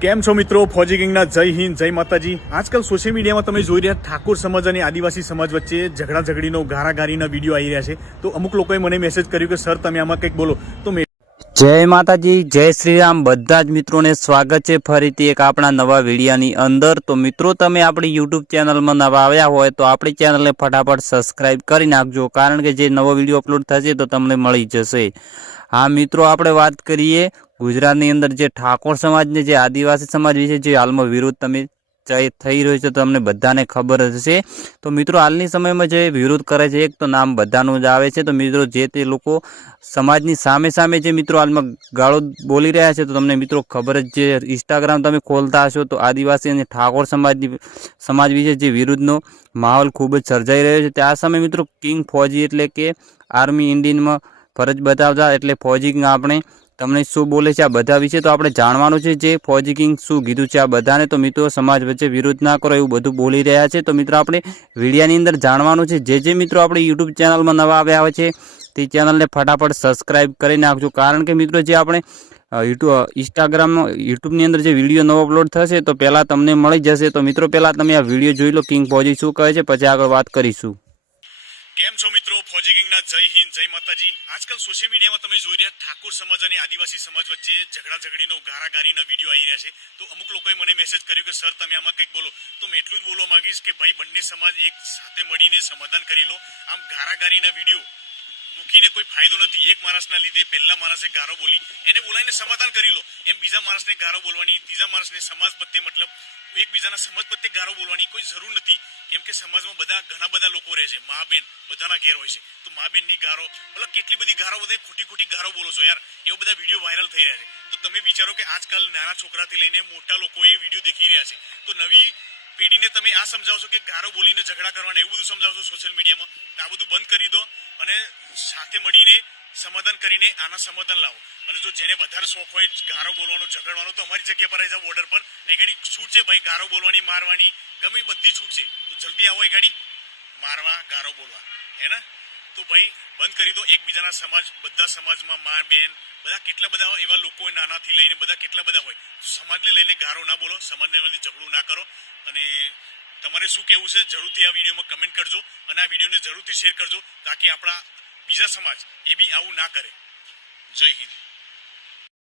કેમ છો મિત્રો? ફોજી કિંગના જય હિન્દ, જય માતાજી। આજકાલ સોશિયલ મીડિયામાં તમે જોઈ રહ્યા ઠાકોર સમાજ અને આદિવાસી સમાજ વચ્ચે ઝઘડાઝઘડીનો ગારાગારીના વિડીયો આવી રહ્યા છે। તો અમુક લોકોએ મને મેસેજ કર્યું કે સર તમે આમાં કંઈક બોલો। તો જય માતાજી, જય શ્રી રામ। બધા જ મિત્રોને સ્વાગત છે ફરીથી એક આપણા નવા વિડીયાની અંદર। તો મિત્રો તમે આપણી યુટ્યુબ ચેનલમાં નવા આવ્યા હોય તો આપણી ચેનલને ફટાફટ સબસ્ક્રાઈબ કરી નાખજો, કારણ કે જે નવો વિડીયો અપલોડ થશે તો તમને મળી જશે। હા મિત્રો, આપણે વાત કરીએ ગુજરાતની અંદર જે ઠાકોર સમાજને જે આદિવાસી સમાજ વિશે જે હાલમાં વિરોધ તમે થઈ રહ્યો છે, તમને બધાને ખબર હશે। તો મિત્રો હાલની સમયમાં જે વિરોધ કરે છે, એક તો નામ બધાનું જ આવે છે। તો મિત્રો જે તે લોકો સમાજની સામે સામે જે મિત્રો હાલમાં ગાળો બોલી રહ્યા છે, તો તમને મિત્રો ખબર જ છે, ઇન્સ્ટાગ્રામ તમે ખોલતા હશો તો આદિવાસી અને ઠાકોર સમાજ વિશે જે વિરુદ્ધનો માહોલ ખૂબ જ સર્જાઈ રહ્યો છે। તે આ સમયે મિત્રો કિંગ ફોજી એટલે કે આર્મી ઇન્ડિયનમાં ફરજ બતાવતા એટલે ફોજી કિંગ આપણે તમને શું બોલે છે આ બધા વિશે તો આપણે જાણવાનું છે, જે ફોજી કિંગ શું કીધું છે આ બધાને। તો મિત્રો સમાજ વચ્ચે વિરોધ ના કરો એવું બધું બોલી રહ્યા છે। તો મિત્રો આપણે વિડીયાની અંદર જાણવાનું છે। જે મિત્રો આપણે યુટ્યુબ ચેનલમાં નવા આવ્યા હોય છે તે ચેનલને ફટાફટ સબસ્ક્રાઈબ કરી નાખજો, કારણ કે મિત્રો જે આપણે યુટ્યુબની અંદર જે વિડીયો નવો અપલોડ થશે તો પહેલાં તમને મળી જશે। તો મિત્રો પહેલાં તમે આ વિડીયો જોઈ લો, કિંગ ફોજી શું કહે છે, પછી આગળ વાત કરીશું। કેમ છો મિત્રો? ફોજી કિંગના જય હિન્દ, જય માતાજી। આજકાલ સોશિયલ મીડિયામાં તમે જોઈ રહ્યા ઠાકોર સમાજ અને આદિવાસી સમાજ વચ્ચે ઝઘડાઝઘડીનો ગારાગારીના વિડીયો આવી રહ્યા છે। તો અમુક લોકોએ મને મેસેજ કર્યું કે સર તમે આમાં કંઈક બોલો। તો મેં એટલું જ બોલવા માંગીશ કે ભાઈ બંને સમાજ એક સાથે મળીને સમાધાન કરી લો। આમ ગારાગારીના વિડીયો મૂકીને કોઈ ફાયદો નથી। એક માણસના લીધે પહેલા માણસે ગારો બોલી એને બોલાવીને સમાધાન કરી લો, એમ બીજા માણસને ગારો બોલવાની, ત્રીજા માણસને સમાજ પ્રત્યે મતલબ એકબીજાના સમાજ પ્રત્યે ગારો બોલવાની કોઈ જરૂર નથી। કેમ કે સમાજમાં ઘણા બધા લોકો રહે છે, મા બેન બધાના ઘેર હોય છે। તો મા બેનની ગારો મતલબ કેટલી બધી ગારો, બધા ખોટી ગારો બોલો છો યાર, એવા બધા વિડીયો વાયરલ થઈ રહ્યા છે। તો તમે વિચારો કે આજકાલ નાના છોકરાથી લઈને મોટા લોકો એ વિડીયો દેખી રહ્યા છે। તો નવી પેઢીને તમે આ સમજાવશો કે ગારો બોલીને ઝઘડા કરવાના એવું બધું સમજાવશો સોશિયલ મીડિયામાં, તો આ બધું બંધ કરી દો અને સાથે મળીને સમાધાન કરીને આના સમાધાન લાવો। અને જો જેને વધારે શોખ હોય ગારો બોલવાનો, ઝઘડવાનો, તો અમારી જગ્યા પર આવી જાવ બોર્ડર પર। એ ગાડી છૂટ છે ભાઈ, ગારો બોલવાની, મારવાની, ગમે બધી છૂટ છે। તો જલ્દી આવો એ ગાડી મારવા, ગારો બોલવા, હે ને? તો ભાઈ બંધ કરી દો। એકબીજાના સમાજ, બધા સમાજમાં મા બેન બધા કેટલા બધા એવા લોકો નાનાથી લઈને બધા કેટલા બધા હોય। સમાજને લઈને ગારો ના બોલો, સમાજને લઈને ઝઘડું ના કરો। અને તમારે શું કહેવું છે જરૂરથી આ વિડીયોમાં કમેન્ટ કરજો અને આ વિડીયોને જરૂરથી શેર કરજો, તાકી આપણા બીજા સમાજ એ બી આવું ના કરે। જય હિન્દ।